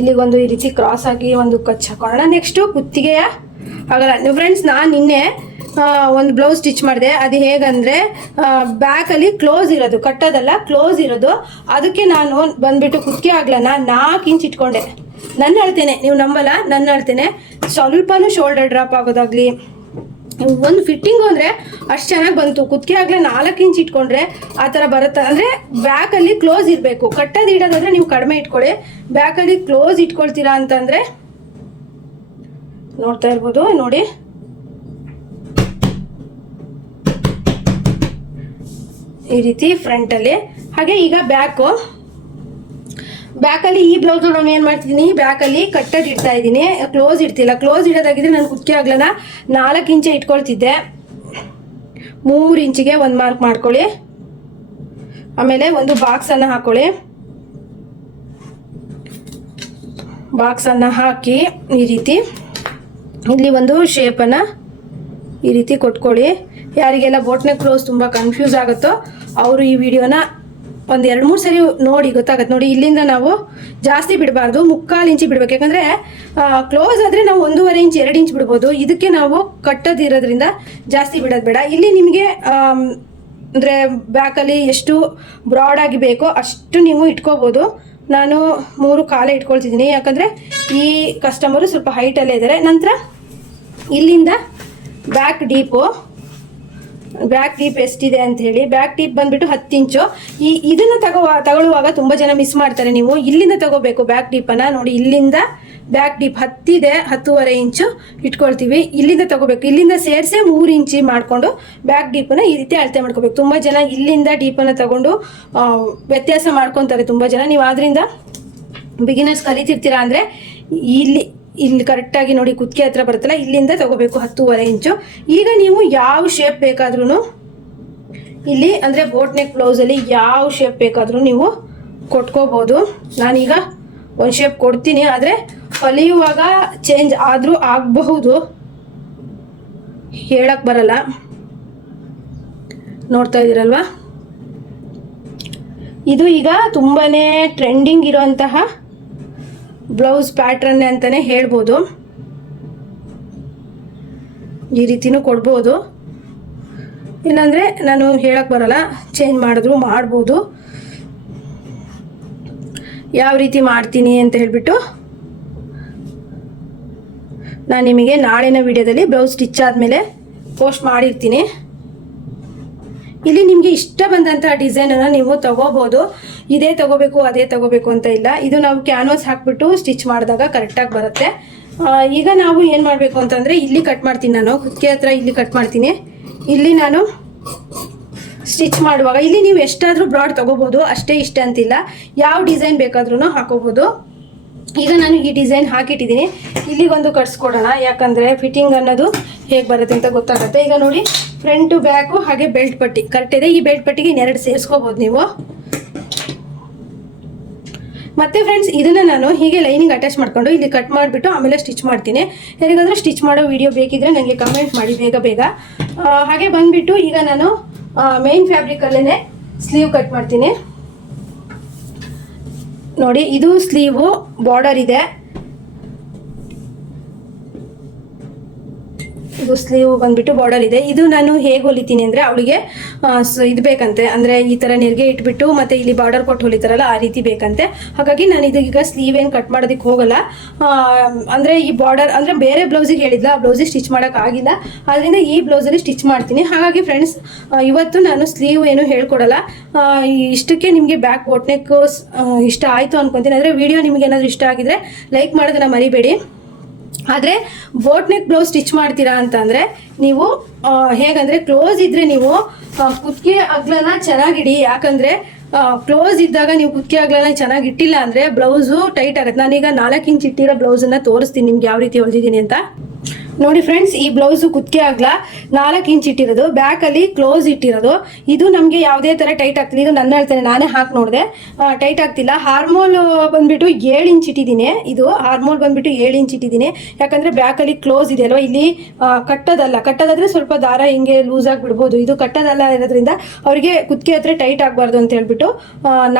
ಇಲ್ಲಿಗೊಂದು ಈ ರೀತಿ ಕ್ರಾಸ್ ಆಗಿ ಒಂದು ಕಚ್ ಹಾಕೋಣ. ನೆಕ್ಸ್ಟು ಕುತ್ತಿಗೆಯ ಆಗಲ್ಲ. ನೀವು ಫ್ರೆಂಡ್ಸ್, ನಾನು ನಿನ್ನೆ ಒಂದು ಬ್ಲೌಸ್ ಸ್ಟಿಚ್ ಮಾಡಿದೆ. ಅದು ಹೇಗಂದರೆ ಬ್ಯಾಕಲ್ಲಿ ಕ್ಲೋಸ್ ಇರೋದು, ಕಟ್ಟೋದಲ್ಲ ಕ್ಲೋಸ್ ಇರೋದು. ಅದಕ್ಕೆ ನಾನು ಬಂದುಬಿಟ್ಟು ಕುತ್ತಿಗೆ ಆಗ್ಲನ್ನ 4 ಇಂಚ್ ಇಟ್ಕೊಂಡೆ. ನನ್ನ ಅಳ್ತೇನೆ, ನೀವು ನಂಬಲ್ಲ, ನನ್ನ ಅಳ್ತೇನೆ. ಸ್ವಲ್ಪನೂ ಶೋಲ್ಡರ್ ಡ್ರಾಪ್ ಆಗೋದಾಗಲಿ, ಒಂದು ಫಿಟ್ಟಿಂಗು ಅಂದರೆ ಅಷ್ಟು ಚೆನ್ನಾಗಿ ಬಂತು. ಕುತ್ತಿಗೆ ಆಗಲೇ 4 ಇಂಚ್ ಇಟ್ಕೊಂಡ್ರೆ ಆ ಥರ ಬರುತ್ತೆ. ಅಂದರೆ ಬ್ಯಾಕಲ್ಲಿ ಕ್ಲೋಸ್ ಇರಬೇಕು. ಕಟ್ಟೋದು ಇಡೋದಾದರೆ ನೀವು ಕಡಿಮೆ ಇಟ್ಕೊಳ್ಳಿ. ಬ್ಯಾಕಲ್ಲಿ ಕ್ಲೋಸ್ ಇಟ್ಕೊಳ್ತೀರಾ ಅಂತಂದರೆ ನೋಡ್ತಾ ಇರ್ಬೋದು ನೋಡಿ, ಈ ರೀತಿ ಫ್ರಂಟಲ್ಲಿ. ಹಾಗೆ ಈಗ ಬ್ಯಾಕಲ್ಲಿ ಈ ಬ್ಲೌಸ್ ನಾನು ಏನು ಮಾಡ್ತಿದ್ದೀನಿ, ಬ್ಯಾಕಲ್ಲಿ ಕಟ್ಟೋದು ಇಡ್ತಾ ಇದ್ದೀನಿ, ಕ್ಲೋಸ್ ಇಡ್ತಿಲ್ಲ. ಕ್ಲೋಸ್ ಇಡೋದಾಗಿದ್ರೆ ನಾನು ಕುತ್ತಿಗೆ ಆಗ್ಲನ್ನ 4 ಇಂಚೆ ಇಟ್ಕೊಳ್ತಿದ್ದೆ. 3 ಇಂಚಿಗೆ 1 ಮಾರ್ಕ್ ಮಾಡ್ಕೊಳ್ಳಿ. ಆಮೇಲೆ ಒಂದು ಬಾಕ್ಸನ್ನು ಹಾಕೊಳ್ಳಿ. ಬಾಕ್ಸನ್ನು ಹಾಕಿ ಈ ರೀತಿ ಇಲ್ಲಿ ಒಂದು ಶೇಪನ್ನು ಈ ರೀತಿ ಕೊಟ್ಕೊಳ್ಳಿ. ಯಾರಿಗೆಲ್ಲ ಬೋಟ್ನೆಕ್ ಬ್ಲೌಸ್ ತುಂಬ ಕನ್ಫ್ಯೂಸ್ ಆಗುತ್ತೋ ಅವರು ಈ ವಿಡಿಯೋನ ಒಂದು 2-3 ಸರಿ ನೋಡಿ ಗೊತ್ತಾಗತ್ತೆ. ನೋಡಿ ಇಲ್ಲಿಂದ ನಾವು ಜಾಸ್ತಿ ಬಿಡಬಾರ್ದು, 3/4 ಇಂಚಿ ಬಿಡ್ಬೇಕು. ಯಾಕಂದರೆ ಕ್ಲೋಸ್ ಆದರೆ ನಾವು 1.5 ಇಂಚ್ 2 ಇಂಚ್ ಬಿಡ್ಬೋದು. ಇದಕ್ಕೆ ನಾವು ಕಟ್ಟೋದಿರೋದ್ರಿಂದ ಜಾಸ್ತಿ ಬಿಡೋದು ಬೇಡ. ಇಲ್ಲಿ ನಿಮಗೆ ಅಂದರೆ ಬ್ಯಾಕಲ್ಲಿ ಎಷ್ಟು ಬ್ರಾಡಾಗಿ ಬೇಕೋ ಅಷ್ಟು ನೀವು ಇಟ್ಕೋಬೋದು. ನಾನು 3/4 ಇಟ್ಕೊಳ್ತಿದ್ದೀನಿ, ಯಾಕಂದರೆ ಈ ಕಸ್ಟಮರು ಸ್ವಲ್ಪ ಹೈಟಲ್ಲೇ ಇದ್ದಾರೆ. ನಂತರ ಇಲ್ಲಿಂದ ಬ್ಯಾಕ್ ಡೀಪ್ ಎಷ್ಟಿದೆ ಅಂತ ಹೇಳಿ, ಬ್ಯಾಕ್ ಡೀಪ್ ಬಂದ್ಬಿಟ್ಟು 10 ಇಂಚು. ಇದನ್ನು ತಗೊಳ್ಳುವಾಗ ತುಂಬ ಜನ ಮಿಸ್ ಮಾಡ್ತಾರೆ. ನೀವು ಇಲ್ಲಿಂದ ತಗೋಬೇಕು ಬ್ಯಾಕ್ ಡೀಪನ್ನು. ನೋಡಿ ಇಲ್ಲಿಂದ ಬ್ಯಾಕ್ ಡೀಪ್ 10 ಇದೆ, 10.5 ಇಂಚು ಇಟ್ಕೊಳ್ತೀವಿ. ಇಲ್ಲಿಂದ ತಗೋಬೇಕು, ಇಲ್ಲಿಂದ ಸೇರಿಸೇ 3 ಇಂಚಿ ಮಾಡಿಕೊಂಡು ಬ್ಯಾಕ್ ಡೀಪನ್ನು ಈ ರೀತಿ ಅಳತೆ ಮಾಡ್ಕೋಬೇಕು. ತುಂಬ ಜನ ಇಲ್ಲಿಂದ ಡೀಪನ್ನು ತಗೊಂಡು ವ್ಯತ್ಯಾಸ ಮಾಡ್ಕೊತಾರೆ ತುಂಬ ಜನ. ನೀವು ಆದ್ರಿಂದ ಬಿಗಿನರ್ಸ್ ಕಲಿತಿರ್ತೀರಾ ಅಂದರೆ ಇಲ್ಲಿ ಕರೆಕ್ಟಾಗಿ ನೋಡಿ ಕುತ್ತಿಗೆ ಹತ್ರ ಬರುತ್ತಲ್ಲ, ಇಲ್ಲಿಂದ ತಗೋಬೇಕು 10.5 ಇಂಚು. ಈಗ ನೀವು ಯಾವ ಶೇಪ್ ಬೇಕಾದ್ರೂ ಇಲ್ಲಿ ಅಂದರೆ ಬೋಟ್ ನೆಕ್ ಬ್ಲೌಸಲ್ಲಿ ಯಾವ ಶೇಪ್ ಬೇಕಾದರೂ ನೀವು ಕೊಟ್ಕೋಬೋದು. ನಾನೀಗ ಒಂದು ಶೇಪ್ ಕೊಡ್ತೀನಿ, ಆದರೆ ಹೊಲಿಯುವಾಗ ಚೇಂಜ್ ಆದರೂ ಆಗಬಹುದು, ಹೇಳಕ್ಕೆ ಬರಲ್ಲ. ನೋಡ್ತಾ ಇದ್ದೀರಲ್ವಾ, ಇದು ಈಗ ತುಂಬಾ ಟ್ರೆಂಡಿಂಗ್ ಇರೋಂತಹ ಬ್ಲೌಸ್ ಪ್ಯಾಟ್ರನ್ ಅಂತಲೇ ಹೇಳ್ಬೋದು. ಈ ರೀತಿನೂ ಕೊಡ್ಬೋದು, ಇಲ್ಲಾಂದರೆ ನಾನು ಹೇಳಕ್ಕೆ ಬರಲ್ಲ, ಚೇಂಜ್ ಮಾಡಿದ್ರು ಮಾಡ್ಬೋದು. ಯಾವ ರೀತಿ ಮಾಡ್ತೀನಿ ಅಂತ ಹೇಳಿಬಿಟ್ಟು ನಾನು ನಿಮಗೆ ನಾಳಿನ ವಿಡಿಯೋದಲ್ಲಿ ಬ್ಲೌಸ್ ಸ್ಟಿಚ್ ಆದಮೇಲೆ ಪೋಸ್ಟ್ ಮಾಡಿರ್ತೀನಿ. ಇಲ್ಲಿ ನಿಮಗೆ ಇಷ್ಟ ಬಂದಂಥ ಡಿಸೈನನ್ನು ನೀವು ತಗೋಬೋದು. ಇದೇ ತಗೋಬೇಕು ಅದೇ ತಗೋಬೇಕು ಅಂತ ಇಲ್ಲ. ಇದು ನಾವು ಕ್ಯಾನ್ವಾಸ್ ಹಾಕ್ಬಿಟ್ಟು ಸ್ಟಿಚ್ ಮಾಡಿದಾಗ ಕರೆಕ್ಟಾಗಿ ಬರುತ್ತೆ. ಈಗ ನಾವು ಏನು ಮಾಡಬೇಕು ಅಂತಂದರೆ ಇಲ್ಲಿ ಕಟ್ ಮಾಡ್ತೀನಿ, ನಾನು ಕುತ್ತಿಗೆ ಹತ್ರ ಇಲ್ಲಿ ಕಟ್ ಮಾಡ್ತೀನಿ. ಇಲ್ಲಿ ನಾನು ಸ್ಟಿಚ್ ಮಾಡುವಾಗ ಇಲ್ಲಿ ನೀವು ಎಷ್ಟಾದರೂ ಬ್ರಾಡ್ ತಗೋಬೋದು, ಅಷ್ಟೇ ಇಷ್ಟ ಅಂತಿಲ್ಲ, ಯಾವ ಡಿಸೈನ್ ಬೇಕಾದ್ರೂ ಹಾಕೋಬೋದು. ಈಗ ನಾನು ಈ ಡಿಸೈನ್ ಹಾಕಿಟ್ಟಿದ್ದೀನಿ, ಇಲ್ಲಿಗೊಂದು ಕಟ್ಸ್ಕೊಡೋಣ, ಯಾಕಂದರೆ ಫಿಟ್ಟಿಂಗ್ ಅನ್ನೋದು ಹೇಗೆ ಬರುತ್ತೆ ಅಂತ ಗೊತ್ತಾಗುತ್ತೆ. ಈಗ ನೋಡಿ ಫ್ರಂಟು ಬ್ಯಾಕು ಹಾಗೆ ಬೆಲ್ಟ್ ಪಟ್ಟಿ ಕರೆಕ್ಟ್ ಇದೆ. ಈ ಬೆಲ್ಟ್ ಪಟ್ಟಿಗೆ 2 ಸೇರಿಸ್ಕೋಬೋದು ನೀವು. ಮತ್ತೆ ಫ್ರೆಂಡ್ಸ್, ಇದನ್ನು ನಾನು ಹೀಗೆ ಲೈನಿಂಗ್ ಅಟ್ಯಾಚ್ ಮಾಡ್ಕೊಂಡು ಇಲ್ಲಿ ಕಟ್ ಮಾಡಿಬಿಟ್ಟು ಆಮೇಲೆ ಸ್ಟಿಚ್ ಮಾಡ್ತೀನಿ. ಯಾರಿಗಾದ್ರೂ ಸ್ಟಿಚ್ ಮಾಡೋ ವಿಡಿಯೋ ಬೇಕಿದ್ರೆ ನನಗೆ ಕಮೆಂಟ್ ಮಾಡಿ ಬೇಗ. ಹಾಗೆ ಬಂದುಬಿಟ್ಟು ಈಗ ನಾನು ಮೇನ್ ಫ್ಯಾಬ್ರಿಕಲ್ಲೇ ಸ್ಲೀವ್ ಕಟ್ ಮಾಡ್ತೀನಿ. ನೋಡಿ ಇದು ಸ್ಲೀವು, ಬಾರ್ಡರ್ ಇದೆ, ಇದು ಸ್ಲೀವ್ ಬಂದ್ಬಿಟ್ಟು ಬಾರ್ಡರ್ ಇದೆ. ಇದು ನಾನು ಹೇಗೆ ಹೊಲಿತೀನಿ ಅಂದರೆ ಅವಳಿಗೆ ಇದು ಬೇಕಂತೆ, ಅಂದರೆ ಈ ಥರ ನೆರಿಗೆ ಇಟ್ಬಿಟ್ಟು ಮತ್ತೆ ಇಲ್ಲಿ ಬಾರ್ಡರ್ ಕೊಟ್ಟು ಹೊಲಿತಾರಲ್ಲ ಆ ರೀತಿ ಬೇಕಂತೆ. ಹಾಗಾಗಿ ನಾನು ಇದೀಗ ಸ್ಲೀವ್ ಏನು ಕಟ್ ಮಾಡೋದಕ್ಕೆ ಹೋಗಲ್ಲ. ಅಂದರೆ ಈ ಬಾರ್ಡರ್ ಅಂದರೆ ಬೇರೆ ಬ್ಲೌಸಿಗೆ ಹೇಳಿದ್ಲ, ಆ ಬ್ಲೌಸಿಗೆ ಸ್ಟಿಚ್ ಮಾಡೋಕ್ಕಾಗಿಲ್ಲ, ಅದರಿಂದ ಈ ಬ್ಲೌಸಲ್ಲಿ ಸ್ಟಿಚ್ ಮಾಡ್ತೀನಿ. ಹಾಗಾಗಿ ಫ್ರೆಂಡ್ಸ್, ಇವತ್ತು ನಾನು ಸ್ಲೀವ್ ಏನು ಹೇಳ್ಕೊಡಲ್ಲ. ಇಷ್ಟಕ್ಕೆ ನಿಮಗೆ ಬ್ಯಾಕ್ ಬೋಟ್ ನೆಕ್ ಇಷ್ಟ ಆಯಿತು ಅನ್ಕೊತೀನಿ. ಅಂದರೆ ವಿಡಿಯೋ ನಿಮಗೆ ಏನಾದರೂ ಇಷ್ಟ ಆಗಿದ್ರೆ ಲೈಕ್ ಮಾಡೋದನ್ನು ಮರಿಬೇಡಿ. ಆದರೆ ಬೋಟ್ ನೆಕ್ ಬ್ಲೌಸ್ ಸ್ಟಿಚ್ ಮಾಡ್ತೀರಾ ಅಂತಂದರೆ ನೀವು ಹೇಗಂದರೆ ಕ್ಲೋಸ್ ಇದ್ದರೆ ನೀವು ಕುತ್ತಿಗೆ ಅಗ್ಲನ ಚೆನ್ನಾಗಿಡಿ. ಯಾಕಂದರೆ ಕ್ಲೋಸ್ ಇದ್ದಾಗ ನೀವು ಕುತ್ತಿಗೆ ಅಗ್ಲನ ಚೆನ್ನಾಗಿ ಇಟ್ಟಿಲ್ಲ ಅಂದರೆ ಬ್ಲೌಸು ಟೈಟ್ ಆಗುತ್ತೆ. ನಾನೀಗ 4 ಇಂಚ್ ಇಟ್ಟಿರೋ ಬ್ಲೌಸನ್ನು ತೋರಿಸ್ತೀನಿ ನಿಮ್ಗೆ ಯಾವ ರೀತಿ ಹೊಲಿದಿದ್ದೀನಿ ಅಂತ. ನೋಡಿ ಫ್ರೆಂಡ್ಸ್, ಈ ಬ್ಲೌಸು ಕುತ್ತಿಗೆ ಅಗಲ 4 ಇಂಚ್ ಇಟ್ಟಿರೋದು, ಬ್ಯಾಕಲ್ಲಿ ಕ್ಲೋಸ್ ಇಟ್ಟಿರೋದು. ಇದು ನಮಗೆ ಯಾವುದೇ ಥರ ಟೈಟ್ ಆಗ್ತಿಲ್ಲ. ಇದು ನನ್ನ ಹೇಳ್ತೇನೆ, ನಾನೇ ಹಾಕಿ ನೋಡಿದೆ, ಟೈಟ್ ಆಗ್ತಿಲ್ಲ. ಹಾರ್ಮೋಲ್ ಬಂದುಬಿಟ್ಟು 7 ಇಂಚ್ ಇಟ್ಟಿದ್ದೀನಿ. ಇದು ಹಾರ್ಮೋಲ್ ಬಂದುಬಿಟ್ಟು 7 ಇಂಚ್ ಇಟ್ಟಿದ್ದೀನಿ, ಯಾಕಂದರೆ ಬ್ಯಾಕಲ್ಲಿ ಕ್ಲೋಸ್ ಇದೆ ಅಲ್ವಾ. ಇಲ್ಲಿ ಕಟ್ಟೋದಾದರೆ ಸ್ವಲ್ಪ ದಾರ ಹಿಂಗೆ ಲೂಸ್ ಆಗಿ ಬಿಡ್ಬೋದು. ಇದು ಕಟ್ಟೋದಲ್ಲ ಇರೋದ್ರಿಂದ ಅವರಿಗೆ ಕುತ್ತಿಗೆ ಹತ್ರ ಟೈಟ್ ಆಗಬಾರ್ದು ಅಂತ ಹೇಳ್ಬಿಟ್ಟು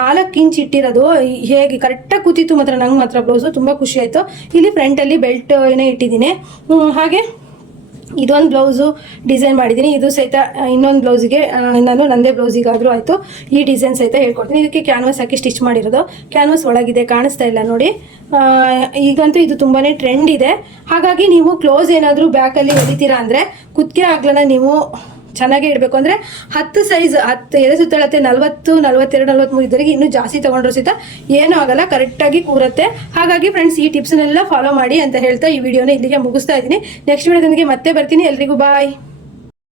4 ಇಂಚ್ ಇಟ್ಟಿರೋದು. ಹೇಗೆ ಕರೆಕ್ಟಾಗಿ ಕೂತಿತ್ತು ಮಾತ್ರ, ನಂಗೆ ಮಾತ್ರ ಬ್ಲೌಸು ತುಂಬ ಖುಷಿ ಆಯಿತು. ಇಲ್ಲಿ ಫ್ರಂಟಲ್ಲಿ ಬೆಲ್ಟ್ ಏನೇ ಇಟ್ಟಿದ್ದೀನಿ. ಹಾಗೆ ಇದೊಂದು ಬ್ಲೌಸು ಡಿಸೈನ್ ಮಾಡಿದ್ದೀನಿ. ಇದು ಸಹಿತ ಇನ್ನೊಂದು ಬ್ಲೌಸಿಗೆ ನಾನು ನನ್ನದೇ ಬ್ಲೌಸಿಗಾದರೂ ಆಯಿತು ಈ ಡಿಸೈನ್ ಸಹಿತ ಹೇಳ್ಕೊಡ್ತೀನಿ. ಇದಕ್ಕೆ ಕ್ಯಾನ್ವಾಸ್ ಹಾಕಿ ಸ್ಟಿಚ್ ಮಾಡಿರೋದು. ಕ್ಯಾನ್ವಾಸ್ ಒಳಗಿದೆ, ಕಾಣಿಸ್ತಾ ಇಲ್ಲ ನೋಡಿ. ಈಗಂತೂ ಇದು ತುಂಬಾ ಟ್ರೆಂಡ್ ಇದೆ. ಹಾಗಾಗಿ ನೀವು ಕ್ಲೋಸ್ ಏನಾದರೂ ಬ್ಯಾಕಲ್ಲಿ ಹೊಲಿತೀರಾ ಅಂದರೆ ಕುತ್ತಿಗೆ ಅಗಲನ ನೀವು ಚೆನ್ನಾಗೇ ಇಡಬೇಕು. ಅಂದರೆ 10 ಸೈಜ್ 10 ಎದೆ ಸುತ್ತಳತೆ 40, 42, 43 ಇದ್ದವರಿಗೆ ಇನ್ನೂ ಜಾಸ್ತಿ ತೊಗೊಂಡ್ರು ಸಹಿತ ಏನೂ ಆಗಲ್ಲ, ಕರೆಕ್ಟಾಗಿ ಕೂರುತ್ತೆ. ಹಾಗಾಗಿ ಫ್ರೆಂಡ್ಸ್, ಈ ಟಿಪ್ಸ್ನೆಲ್ಲ ಫಾಲೋ ಮಾಡಿ ಅಂತ ಹೇಳ್ತಾ ಈ ವಿಡಿಯೋನ ಇಲ್ಲಿಗೆ ಮುಗಿಸ್ತಾ ಇದ್ದೀನಿ. ನೆಕ್ಸ್ಟ್ ವಿಡಿಯೋದೊಂದಿಗೆ ಮತ್ತೆ ಬರ್ತೀನಿ. ಎಲ್ರಿಗೂ ಬಾಯ್.